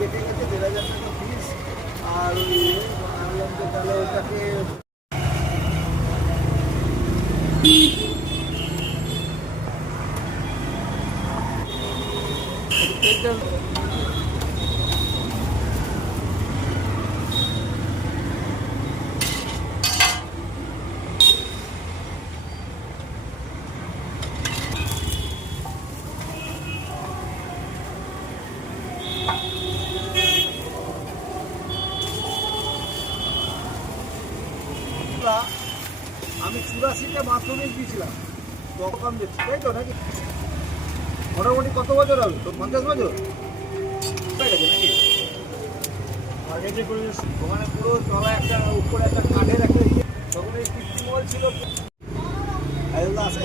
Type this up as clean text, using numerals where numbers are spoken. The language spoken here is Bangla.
কেটে গেছে 1,500 টাকা ফিস। আর ওই আনলাম যে তাহলে ওটাকে আমি 84টা মাধ্যমিক দিয়েছিলাম তখন দিচ্ছি, তাই তো নাকি? মোটামুটি কত বছর হবে তো? 50 বছর হয়ে গেছে নাকি? আগে যে করে ওখানে পুরো তলা একটা উপরে একটা কাঠের একটা তখন এই কৃত্রিমল ছিল। আছে